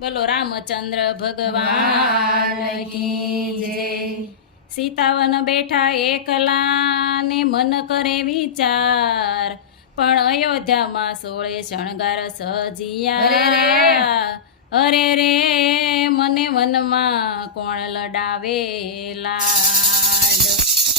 બોલો રામચંદ્ર ભગવાન કી જય। સીતાવન બેઠા એકલા ને મન કરે વિચાર, પણ અયોધ્યામાં 16 શણગાર સજિયા। અરે રે મને વનમાં કોણ લડાવે લાડ,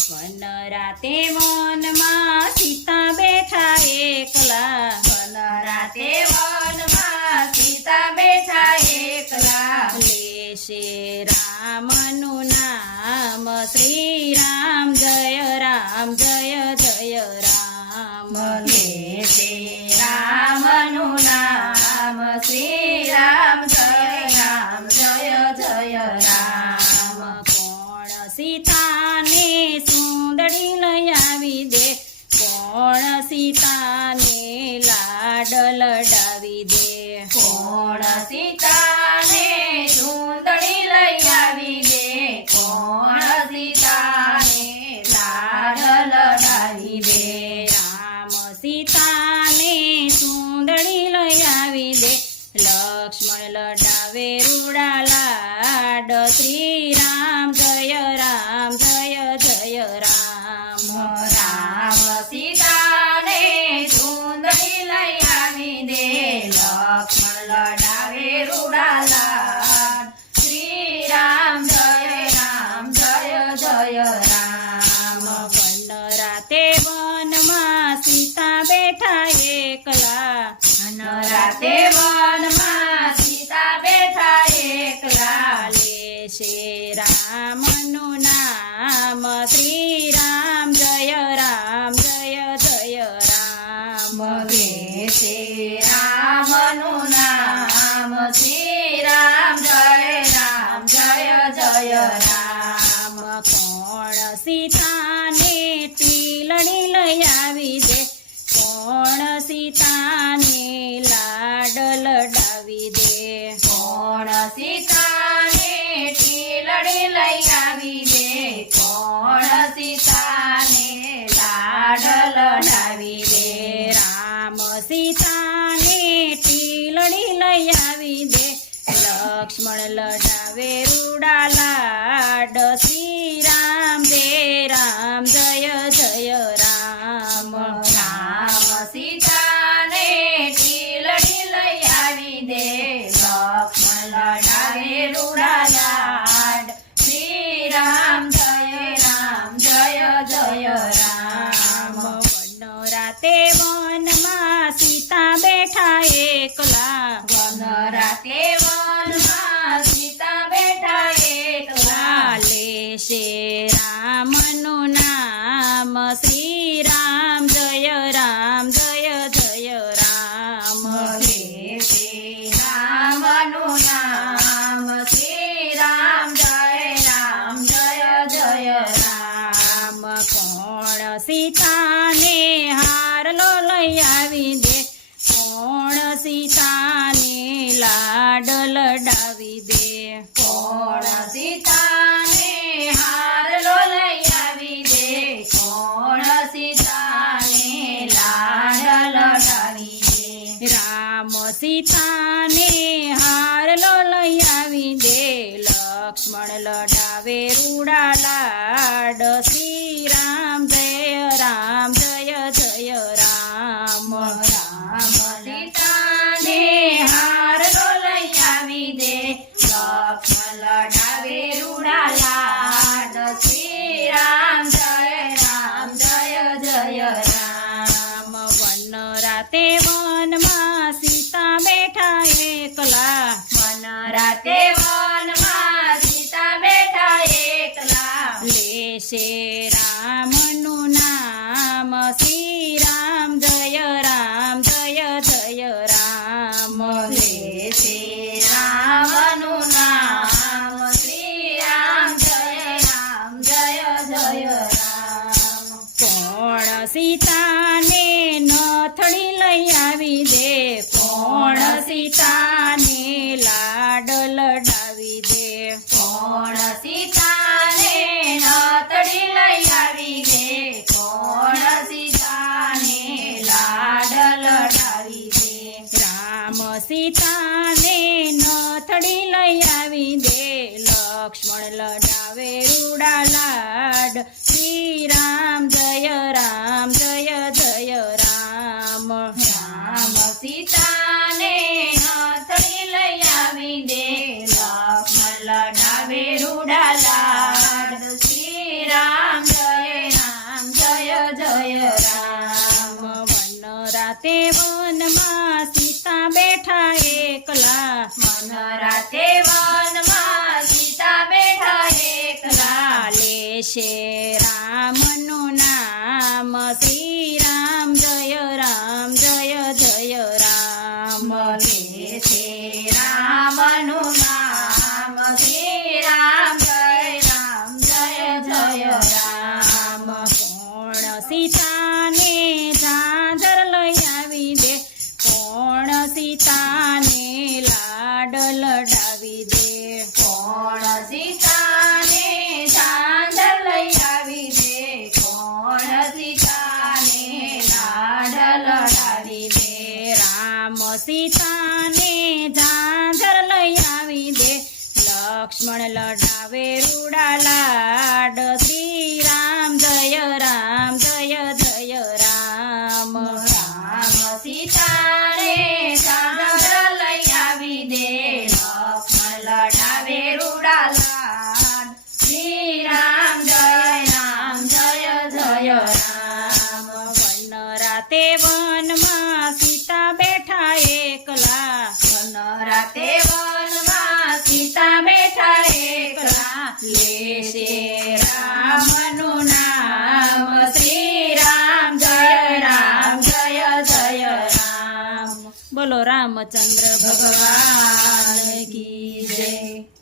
વન રાતે વનમાં સીતા બેઠા એકલા, વન રાતે વનમાં સીતા બેઠા એકલા, લેશે રામનું નામ શ્રી રામ જય રામ જય જય રામ, લેશે રામનું નામ શ્રી રામ જય રામ જય જય રામ। કોણ સીતાને સુંદરી લઈ આવી દે, કોણ સીતાને લાડ લડાવી દે, કોણ સીતાને સુંદરી લઈ આવી દે, કોણ સીતાને લાડ લડાવી દે। રામ સીતાને સુંદરી લઈ આવી દે, લક્ષ્મણ લડાવે રૂડા લાડ, શ્રી રામ જય રામ જય જય રામ। રામ સીતાને સુંદરી લઈ આવી દે, લક્ષ્મણ લડાવે રૂડા લાડ, શ્રી રામ જય રામ જય જય રામ। વન રાતે વનમાં સીતા બેઠા એકલા, વન રાતે વનમાં સીતા બેઠા એકલા, લેશે રામનું નામ શ્રી રામ જય રામ જય જય રામ, લેશે રામનું નામ શ્રી રામ જય રામ જય જય રામ। કોણ સીતાને ટીલણી લઈ આવી દે, કોણ સીતાને લાડ લડાવી દે, કોણ સીતાને ટીલડી લઈ આવી દે, કોણ સીતાને લાડ લડાવી દે। રામ સીતાને ટીલણી લઈ આવી દે, લક્ષ્મણ લડાવે રૂડા લાડ, શ્રી રામ જય જય રામ। રામ સીતાને ટીલડી લઈ આવી દે, લક્ષ્મણ લડાવે રૂડા લાડ, શ્રી રામ જય જય રામ। વન રાતે વનમાં સીતા બેઠા એકલા, વન રાતે વનમાં સીતા બેઠા એકલા, લેશે રામનું નામ શ્રી રામ જય રામ જય જય રામ, લેશે રામનું નામ શ્રી રામ જય રામ જય જય રામ। કોણ સીતાને હારલો લઈ આવી દે, કોણ સીતાને લાડ લડાવી દે, કોણ સીતાને હારલો લઈ આવી દે, કોણ સીતાને લાડ લડાવી દે। રામ સીતાને હારલો લઈ આવી દે, લક્ષ્મણ લડાવે રૂડા લાડ, શ્રી રામ જય જય રામ। રામ સીતાને હારલો લઈ આવી દે, લક્ષ્મણ લડાવે રૂડા લાડ, શ્રી રામ જય રામ। વન રાતે વનમાં સીતા બેઠા એકલા, વન રાતે વનમાં સીતા બેઠા એકલા, લેશે રામનું નામ શ્રી રામ જય રામ જય જય રામ, લેશે રામનું નામ લઈ આવી દે લક્ષ્મણ લડાવે રૂડા લાડ શ્રી રામ જય રામ જય જય રામ રામ સીતાને હથળી લઈ આવી દે લક્ષ્મણ લડાવે રૂડા લાડ શ્રી રામ જય રામ વન રાતે વનમાં સીતા બેઠા એકલા મન રાતે વનમાં સીતા બેઠા એકલા લેશે રામનું નામ શ્રી રામ જય રામ જય જય રામ બોલે છે રામનું નામ શ્રી રામ જય રામ કોણ સીતાને ઝાંઝર લઈ આવી દે કોણ સીતાને લાડ લડાવી દે કોણ સીતાને ઝાંઝર લઈ આવી દે કોણ સીતાને લાડ લડાવી દે રામ સીતાને ઝાંઝર લઈ આવી દે લક્ષ્મણ લડાવે રૂડા લાડ શ્રી રામ જય રામ જય જય રામ રામ સીતાને ઝાંઝર લઈ આવી દે લક્ષ્મણ લડાવે રૂડા લાડ શ્રી રામ જય રામ વન રાતે વનમાં સીતા બેઠા એકલા વન રાતે વનમાં સીતા બેઠા એકલા લેશે રામનું નામ શ્રી રામ જય રામ બોલો રામચંદ્ર ભગવાન ભગવાન કી જય